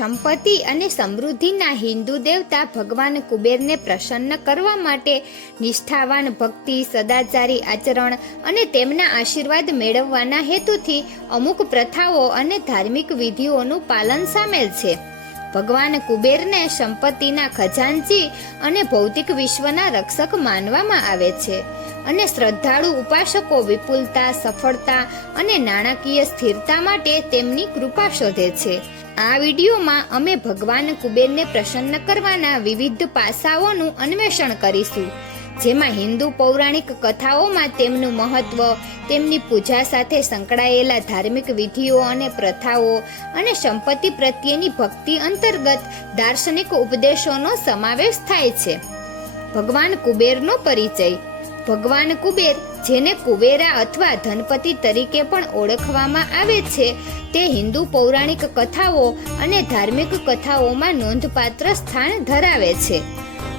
સંપત્તિ અને સમૃદ્ધિના હિન્દુ દેવતા ભગવાન કુબેરને પ્રસન્ન કરવા માટે નિષ્ઠાવાન ભક્તિ, સદાચારી આચરણ અને તેમના આશીર્વાદ મેળવવાના હેતુથી અમુક પ્રથાઓ અને ધાર્મિક વિધિઓનું પાલન સામેલ છે. ભગવાન કુબેરને સંપત્તિના ખજાનચી અને ભૌતિક વિશ્વના રક્ષક માનવામાં આવે છે અને શ્રદ્ધાળુ ઉપાસકો વિપુલતા, સફળતા અને નાણાકીય સ્થિરતા માટે તેમની કૃપા શોધે છે. આ વિડીયોમાં અમે ભગવાન કુબેરને પ્રસન્ન કરવાના વિવિધ પાસાઓનું અન્વેષણ કરીશું, જેમાં હિન્દુ પૌરાણિક કથાઓમાં તેમનું મહત્વ, તેમની પૂજા સાથે સંકળાયેલા ધાર્મિક વિધિઓ અને પ્રથાઓ અને સંપત્તિ પ્રત્યેની ભક્તિ અંતર્ગત દાર્શનિક ઉપદેશોનો સમાવેશ થાય છે. ભગવાન કુબેરનો પરિચય. ભગવાન કુબેર, જેને કુબેરા અથવા ધનપતિ તરીકે પણ ઓળખવામાં આવે છે, તે હિન્દુ પૌરાણિક કથાઓ અને ધાર્મિક કથાઓમાં નોંધપાત્ર સ્થાન ધરાવે છે.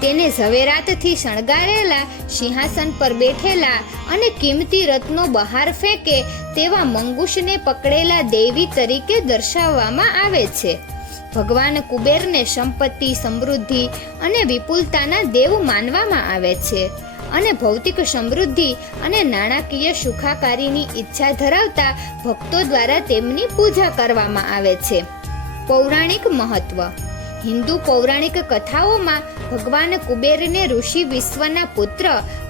તેને ઝવેરાતથી શણગારેલા, સિંહાસન પર બેઠેલા અને કિંમતી રત્નો બહાર ફેંકે તેવા મંગૂસને પકડેલા દેવી તરીકે દર્શાવવામાં આવે છે. ભગવાન કુબેરને સંપત્તિ, સમૃદ્ધિ અને વિપુલતાના દેવ માનવામાં આવે છે અને ભૌતિક સમૃદ્ધિ અને નાણાકીય સુખાકારીની ઈચ્છા ધરાવતા ભક્તો દ્વારા તેમની પૂજા કરવામાં આવે છે. પૌરાણિક મહત્વ. હિન્દુ પૌરાણિક કથાઓમાં ભગવાન કુબેરને ઋષિ વિશ્વના પુત્ર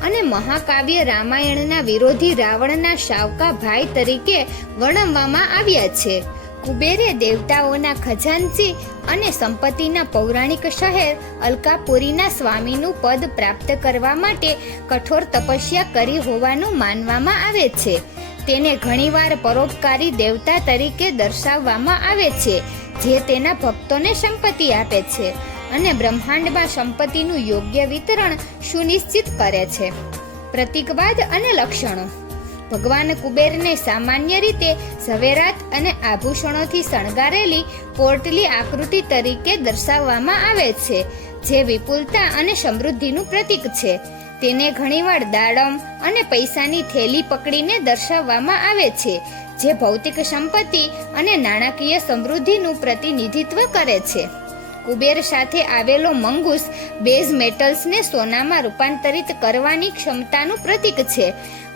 અને મહાકાવ્ય રામાયણના વિરોધી રાવણના સાવકા ભાઈ તરીકે વર્ણવવામાં આવ્યા છે. કુબેરે દેવતાઓના ખજાનચી અને સંપત્તિના પૌરાણિક શહેર અલકાપુરીના સ્વામીનું પદ પ્રાપ્ત કરવા માટે કઠોર તપસ્યા કરી હોવાનું માનવામાં આવે છે. તેને ઘણીવાર પરોપકારી દેવતા તરીકે દર્શાવવામાં આવે છે, જે તેના ભક્તોને સંપત્તિ આપે છે અને બ્રહ્માંડમાં સંપત્તિનું યોગ્ય વિતરણ સુનિશ્ચિત કરે છે. પ્રતીકવાદ અને લક્ષણો. ભગવાન કુબેરને સામાન્ય રીતે ઝવેરાત અને આભૂષણોથી શણગારેલી પોટલી આકૃતિ તરીકે દર્શાવવામાં આવે છે, જે વિપુલતા અને સમૃદ્ધિનું પ્રતીક છે. તેને ઘણીવાર દાડમ અને પૈસાની થેલી પકડીને દર્શાવવામાં આવે છે, જે ભૌતિક સંપત્તિ અને નાણાકીય સમૃદ્ધિનું પ્રતિનિધિત્વ કરે છે. કુબેર સાથે આવેલો મંગૂસ બેઝ મેટલ્સને સોનામાં રૂપાંતરિત કરવાની ક્ષમતાનું પ્રતીક છે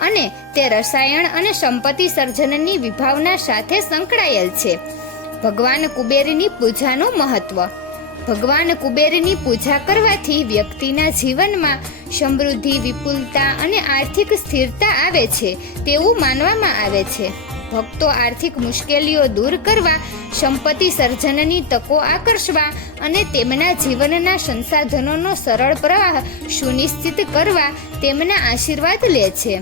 અને તે રસાયણ અને સંપત્તિ સર્જનની વિભાવના સાથે સંકળાયેલ છે. ભગવાન કુબેરની પૂજાનું મહત્વ. ભગવાન કુબેરની પૂજા કરવાથી વ્યક્તિના જીવનમાં સમૃદ્ધિ, વિપુલતા અને આર્થિક સ્થિરતા આવે છે તેવું માનવામાં આવે છે. ભક્તો આર્થિક મુશ્કેલીઓ દૂર કરવા, સંપત્તિ સર્જનની તકો આકર્ષવા અને તેમના જીવનના સંસાધનોનો સરળ પ્રવાહ સુનિશ્ચિત કરવા તેમના આશીર્વાદ લે છે.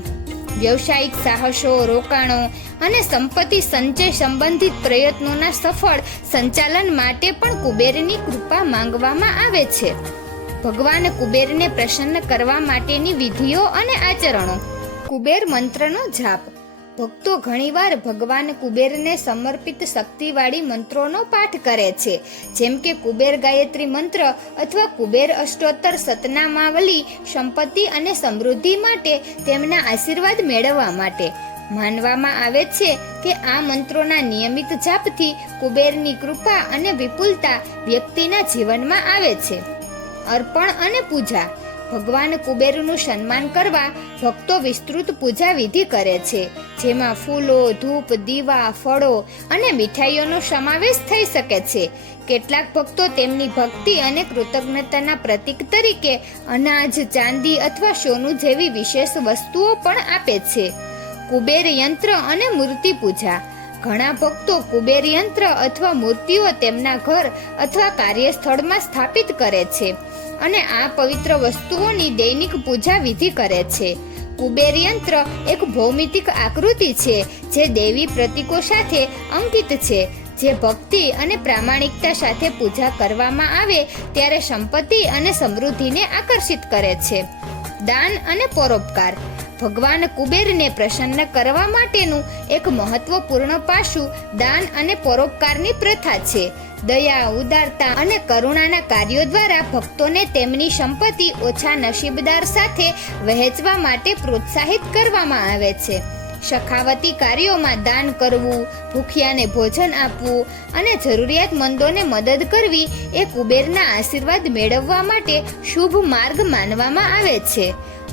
વ્યવસાયિક સાહસો, રોકાણો અને સંપત્તિ સંચય સંબંધિત પ્રયત્નોના સફળ સંચાલન માટે પણ કુબેરની કૃપા માંગવામાં આવે છે. ભગવાન કુબેરને પ્રસન્ન કરવા માટેની વિધિઓ અને આચરણો. કુબેર મંત્રનો જાપ. ભક્તો ઘણીવાર ભગવાન કુબેરને સમર્પિત શક્તિવાળી મંત્રોનો પાઠ કરે છે, જેમ કે કુબેર ગાયત્રી મંત્ર અથવા કુબેર અષ્ટોત્તર સતનામાવલી, સંપત્તિ અને સમૃદ્ધિ માટે તેમના આશીર્વાદ મેળવવા માટે. માનવામાં આવે છે કે આ મંત્રોના નિયમિત જાપથી કુબેરની કૃપા અને વિપુલતા વ્યક્તિના જીવનમાં આવે છે. અર્પણ અને પૂજા. ભગવાન કુબેરનું સન્માન કરવા ભક્તો વિસ્તૃત પૂજા વિધિ કરે છે, જેમાં ફૂલો, ધૂપ, દીવા, ફળો અને મીઠાઈઓનો સમાવેશ થઈ શકે છે. કેટલાક ભક્તો તેમની ભક્તિ અને કૃતજ્ઞતાના પ્રતીક તરીકે અનાજ, ચાંદી અથવા સોનું જેવી વિશેષ વસ્તુઓ પણ આપે છે. કુબેર યંત્ર અને મૂર્તિ પૂજા. ઘણા ભક્તો કુબેર યંત્ર અથવા મૂર્તિઓ તેમના ઘર અથવા કાર્યસ્થળમાં સ્થાપિત કરે છે અને આ પવિત્ર વસ્તુઓની દૈનિક પૂજા વિધિ કરે છે. કુબેર યંત્ર એક ભૌમિતિક આકૃતિ છે જે દૈવી પ્રતીકો સાથે અંકિત છે, જે ભક્તિ અને પ્રામાણિકતા સાથે પૂજા કરવામાં આવે ત્યારે સંપત્તિ અને સમૃદ્ધિને આકર્ષિત કરે છે. દાન અને પરોપકાર. ભગવાન કુબેરને પ્રસન્ન કરવા માટેનું એક મહત્વપૂર્ણ પાસું દાન અને પરોપકારની પ્રથા છે. દયા, ઉદારતા અને કરુણાના કાર્યો દ્વારા ભક્તોને તેમની સંપત્તિ ઓછા નસીબદાર સાથે વહેંચવા માટે પ્રોત્સાહિત કરવામાં આવે છે. સખાવતી કાર્યોમાં દાન કરવું, ભૂખ્યાને ભોજન આપવું અને જરૂરિયાતમંદોને મદદ કરવી એ કુબેરના આશીર્વાદ મેળવવા માટે શુભ માર્ગ માનવામાં આવે છે.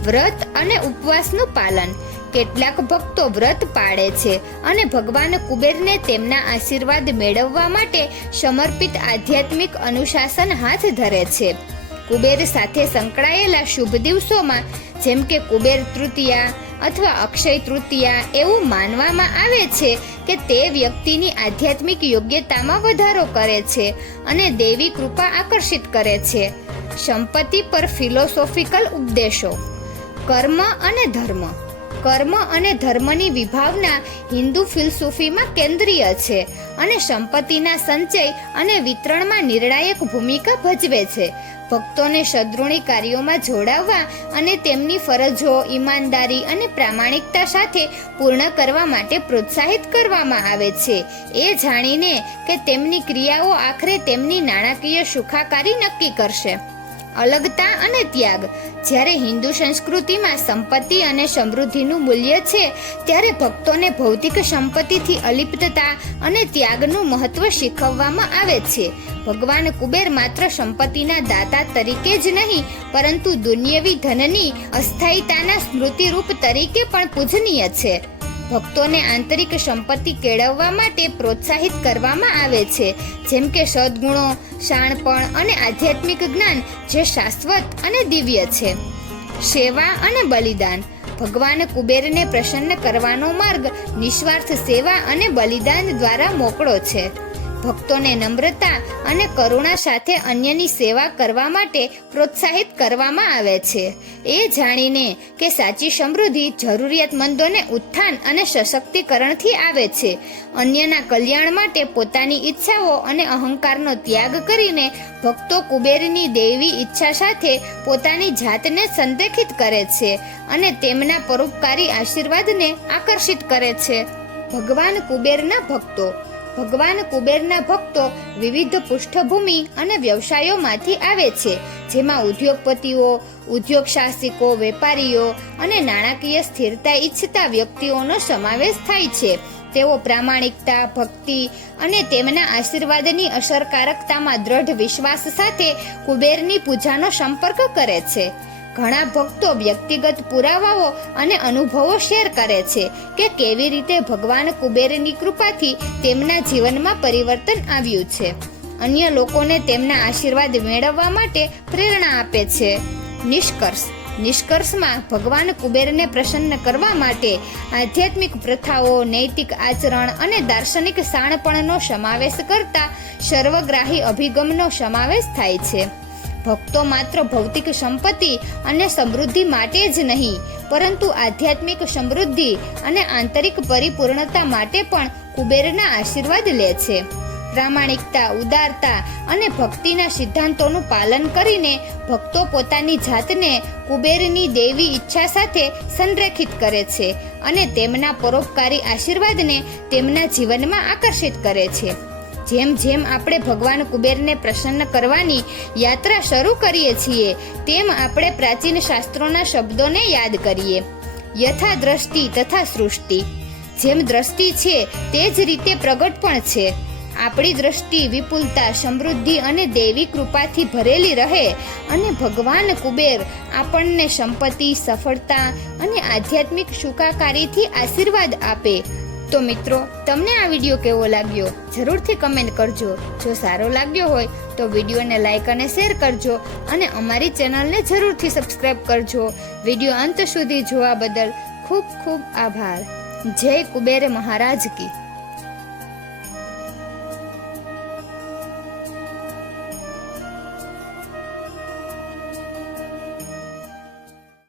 વ્રત અને ઉપવાસનું પાલન. કેટલાક ભક્તો વ્રત પાળે છે અને ભગવાન કુબેરને તેમના આશીર્વાદ મેળવવા માટે સમર્પિત આધ્યાત્મિક અનુશાસન હાથ ધરે છે. કુબેર સાથે સંકળાયેલા શુભ દિવસોમાં જેમ કે કુબેર તૃતીયા અથવા અક્ષય તૃતીયા એવું માનવામાં આવે છે કે તે વ્યક્તિની આધ્યાત્મિક યોગ્યતામાં વધારો કરે છે અને દેવી કૃપા આકર્ષિત કરે છે. સંપત્તિ પર ફિલોસોફિકલ ઉપદેશો. કર્મ અને ધર્મ. કર્મ અને ધર્મની વિભાવના હિન્દુ ફિલસૂફીમાં કેન્દ્રીય છે અને સંપત્તિના સંચય અને વિતરણમાં નિર્ણાયક ભૂમિકા ભજવે છે. ભક્તોને સદ્ગુણી કાર્યોમાં જોડાવવા અને તેમની ફરજો ઈમાનદારી અને પ્રામાણિકતા સાથે પૂર્ણ કરવા માટે પ્રોત્સાહિત કરવામાં આવે છે, એ જાણીને કે તેમની ક્રિયાઓ આખરે તેમની નાણાકીય સુખાકારી નક્કી કરશે. અલગતા અને ત્યાગ. જ્યારે હિન્દુ સંસ્કૃતિમાં સંપત્તિ અને સમૃદ્ધિનું મૂલ્ય છે, ત્યારે ભક્તોને ભૌતિક સંપત્તિથી અલિપ્તતા અને ત્યાગનું મહત્વ શીખવવામાં આવે છે. ભગવાન કુબેર માત્ર સંપત્તિના દાતા તરીકે જ નહીં, પરંતુ દુન્યવી ધનની અસ્થાયીતાના સ્મૃતિરૂપ તરીકે પણ પૂજનીય છે. ભક્તોને આંતરિક સંપત્તિ કેળવવા માટે પ્રોત્સાહિત કરવામાં આવે છે, જેમ કે સદ્ગુણો, શાણપણ અને આધ્યાત્મિક જ્ઞાન જે શાશ્વત અને દિવ્ય છે. સેવા અને બલિદાન. ભગવાન કુબેરને પ્રસન્ન કરવાનો માર્ગ નિસ્વાર્થ સેવા અને બલિદાન દ્વારા મોકળો છે. ભક્તોને નમ્રતા અને કરુણા સાથે અન્યની સેવા કરવા માટે પ્રોત્સાહિત કરવામાં આવે છે, એ જાણીને કે સાચી સમૃદ્ધિ જરૂરિયાતમંદોને ઉત્થાન અને સશક્તિકરણથી આવે છે. અન્યના કલ્યાણ માટે પોતાની ઈચ્છાઓ અને અહંકારનો ત્યાગ કરીને ભક્તો કુબેરની દૈવી ઈચ્છા સાથે પોતાની જાતને સંરેખિત કરે છે અને તેમના પરોપકારી આશીર્વાદને આકર્ષિત કરે છે. ભગવાન કુબેરના ભક્તો. ભગવાન કુબેરના ભક્તો વિવિધ પૃષ્ઠભૂમિ અને વ્યવસાયોમાંથી આવે છે, જેમાં ઉદ્યોગપતિઓ, ઉદ્યોગ સાહસિકો, વેપારીઓ અને નાણાકીય સ્થિરતા ઈચ્છતા વ્યક્તિઓનો સમાવેશ થાય છે. તેઓ પ્રામાણિકતા, ભક્તિ અને તેમના આશીર્વાદની અસરકારકતામાં દ્રઢ વિશ્વાસ સાથે કુબેરની પૂજાનો સંપર્ક કરે છે. ઘણા ભક્તો વ્યક્તિગત પુરાવાઓ અને અનુભવો શેર કરે છે કે કેવી રીતે ભગવાન કુબેરની કૃપાથી તેમના જીવનમાં પરિવર્તન આવ્યું છે. અન્ય લોકોને તેમના આશીર્વાદ મેળવવા માટે પ્રેરણા આપે છે. નિષ્કર્ષ. નિષ્કર્ષમાં ભગવાન કુબેરને પ્રસન્ન કરવા માટે આધ્યાત્મિક પ્રથાઓ, નૈતિક આચરણ અને દાર્શનિક શાણપણનો સમાવેશ કરતા સર્વગ્રાહી અભિગમનો સમાવેશ થાય છે. ભક્તો માત્ર ભૌતિક સંપત્તિ અને સમૃદ્ધિ માટે જ નહીં, પરંતુ આધ્યાત્મિક સમૃદ્ધિ અને આંતરિક પરિપૂર્ણતા માટે પણ કુબેરના આશીર્વાદ લે છે. પ્રામાણિકતા, ઉદારતા અને ભક્તિના સિદ્ધાંતોનું પાલન કરીને ભક્તો પોતાની જાતને કુબેરની દૈવી ઈચ્છા સાથે સંરેખિત કરે છે અને તેમના પરોપકારી આશીર્વાદને તેમના જીવનમાં આકર્ષિત કરે છે. જેમ જેમ આપણે ભગવાન કુબેરને પ્રસન્ન કરવાની યાત્રા શરૂ કરીએ છીએ, તેમ આપણે પ્રાચીન શાસ્ત્રોના શબ્દોને યાદ કરીએ. યથા દ્રષ્ટિ તથા સૃષ્ટિ. જેમ દ્રષ્ટિ છે તે જ રીતે પ્રગટ પણ છે. આપણી દ્રષ્ટિ વિપુલતા, સમૃદ્ધિ અને દૈવી કૃપાથી ભરેલી રહે અને ભગવાન કુબેર આપણને સંપત્તિ, સફળતા અને આધ્યાત્મિક સુખાકારીથી આશીર્વાદ આપે. તો મિત્રો, તમને આ વિડીયો કેવો લાગ્યો જરૂરથી કમેન્ટ કરજો. જો સારો લાગ્યો હોય તો વિડીયોને લાઈક અને શેર કરજો અને અમારી ચેનલને જરૂરથી સબસ્ક્રાઈબ કરજો. વિડીયો અંત સુધી જોવા બદલ ખૂબ ખૂબ આભાર. જય કુબેર મહારાજ કી.